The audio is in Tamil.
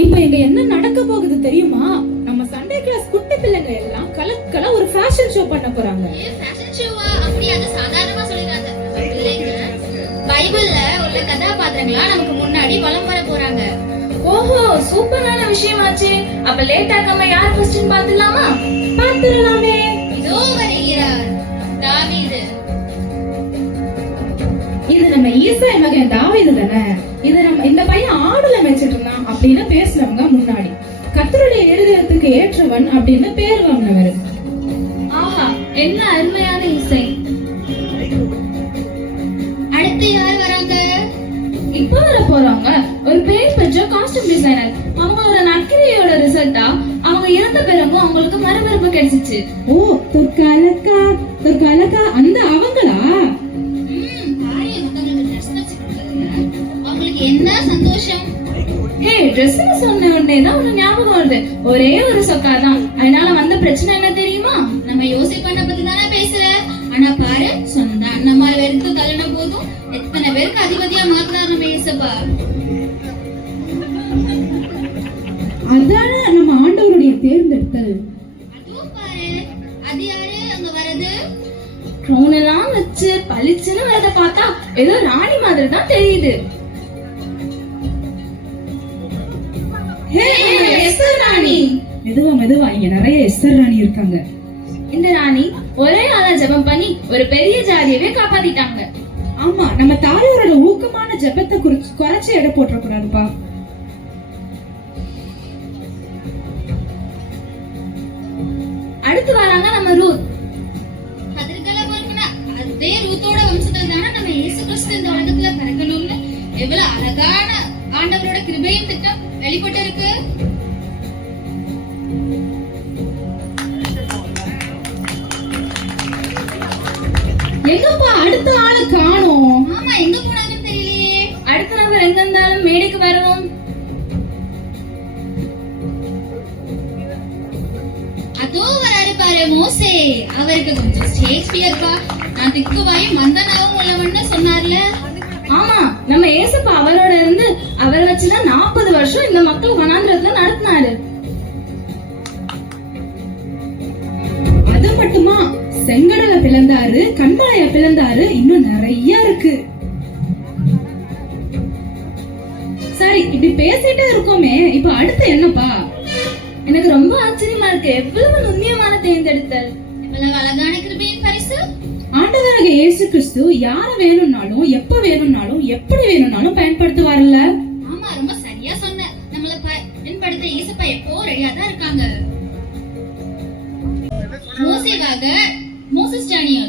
இப்ப இங்க என்ன நடக்க போகுது தெரியுமா? நம்ம சண்டே கிளாஸ் குட்டி பிள்ளைங்க எல்லாம் கலக்கலா ஒரு ஃபேஷன் ஷோ பண்ண போறாங்க. ஃபேஷன் ஷோவா? அப்படி அது சாதாரணமா சொல்லிராத. பிள்ளைங்க பைபிள்ல உள்ள கதாபாத்திரங்களா நமக்கு முன்னாடி வலம் வர போறாங்க. ஓஹோ, சூப்பரான விஷயமாச்சே. அப்ப லேட் ஆகாம யார் ஃபர்ஸ்ட்னு பாத்துலாமா? பாத்துறலாமே. இதோ வருகிறார் தாவீது. இது நம்ம ஈசாய் மகன் தாவீது தானே? இது நம்ம இந்த பையன் ஆடுல மேய்ச்சிட்டு இருந்தான் அப்படின்னு பேசினவங்க முன்னாடி கர்த்தருடைய இருதயத்துக்கு ஏற்றவன் அப்படின்னு பேர் வாங்கினவர். ஆஹா, என்ன அருமையான இசை. அடுத்து யார் வராங்க? இப்ப வர போறாங்க ஒரு பேர் பெற்ற காஸ்டியூம் டிசைனர். அவங்களோட நக்கிரியோட ரிசல்ட்டா அவங்க இறந்த பிறகும் அவங்களுக்கு மறுபிறப்பு கிடைச்சிச்சு. ஓ, தொற்காலக்கா தொற்காலக்கா, அந்த அவங்களா? அவங்களுக்கு என்ன சந்தோஷம். ஹே, ட்ரெஸ்னு சொன்ன உடனே தான் ஒரு ஞாபகம் வருது. ஒரே ஒரு சொக்கா தான். அதனால வந்த பிரச்சனை என்ன தெரியுமா? நம்ம யோசிப்பண்ண பத்தி தானே பேசுற. ஆனா பாரு, சொந்த அண்ணம்மா வெறுத்து தள்ளின போதும் எத்தனை பேருக்கு அதிபதியா மாத்தினார் நம்ம ஏசப்பா. அதான நம்ம ஆண்டவருடைய தேர்ந்தெடுத்தல். அதுவும் பாரு, அது யாரு அங்க வரது? க்ரௌன் எல்லாம் வச்சு பளிச்சுன்னு வரத பார்த்தா ஏதோ ராணி மாதிரி தான் தெரியுது. எஸ்தர் ராணி. மெதுவா மெதுவா, இங்க நிறைய எஸ்தர் ராணி இருக்காங்க. இந்த ராணி ஒரே ஆளா ஜெபம் பண்ணி ஒரு பெரிய ஜாதியவே காப்பாத்திட்டாங்க. ஆமா, நம்ம தாயாரோட ஊக்கமான ஜெபத்தை குறைச்சு எடை போட்டுற கூடாதுப்பா. அடுத்து வராங்க நம்ம ரூத். அதே ரூத்தோட வம்சத்தில் தானே நம்ம இயேசு கிறிஸ்து இந்த உலகத்துல பிறக்கணும்னு எவ்வளவு அழகான ஆண்டவரோட கிருபையும் திட்டம் வெளிப்பட்டு இருக்கு. எங்கப்பா அடுத்த ஆளு காணோம்? ஆமா, எங்க போனாங்கன்னு தெரியலையே. அடுத்த நபர் எங்க இருந்தாலும் மேடைக்கு வரவும். அதோ வராரு பாரு மோசே. அவருக்கு கொஞ்சம் ஷேக்ஸ்பியர்ப்பா. நான் திக்குவாயும் மந்தனாவும் உள்ளவன்னு சொன்னார்ல. ஆமா, நம்ம ஏசப்பா அவரோட இருந்து அவரை வச்சுதான் 40 வருஷம் இந்த மக்கள் வனாந்திரத்துல நடத்தினாரு. அது மட்டுமா, செங்கடலை பிளந்தாரு, கண்மலைய பிளந்தாரு, இன்னும் நிறைய இருக்கு. சரி, இப்படி பேசிட்டே இருக்கோமே, இப்ப அடுத்து என்னப்பா? எனக்கு ரொம்ப ஆச்சரியமா இருக்கு. எவ்வளவு நுண்ணியமான தேர்ந்தெடுத்தல், இவ்வளவு அழகான கிருபையின் பரிசு. ஆண்டவராக இயேசு கிறிஸ்து யார வேணும்னாலும் எப்ப வேணும்னாலும் எப்படி வேணும்னாலும் பயன்படுத்துவார்ல. ஆமா, ரொம்ப சரியா சொன்ன. நம்மள பயன்படுத்த இயேசப்பா எப்போ ரெடியா தான் இருக்காங்க. மோசேவாக மோசஸ் ஜானியோ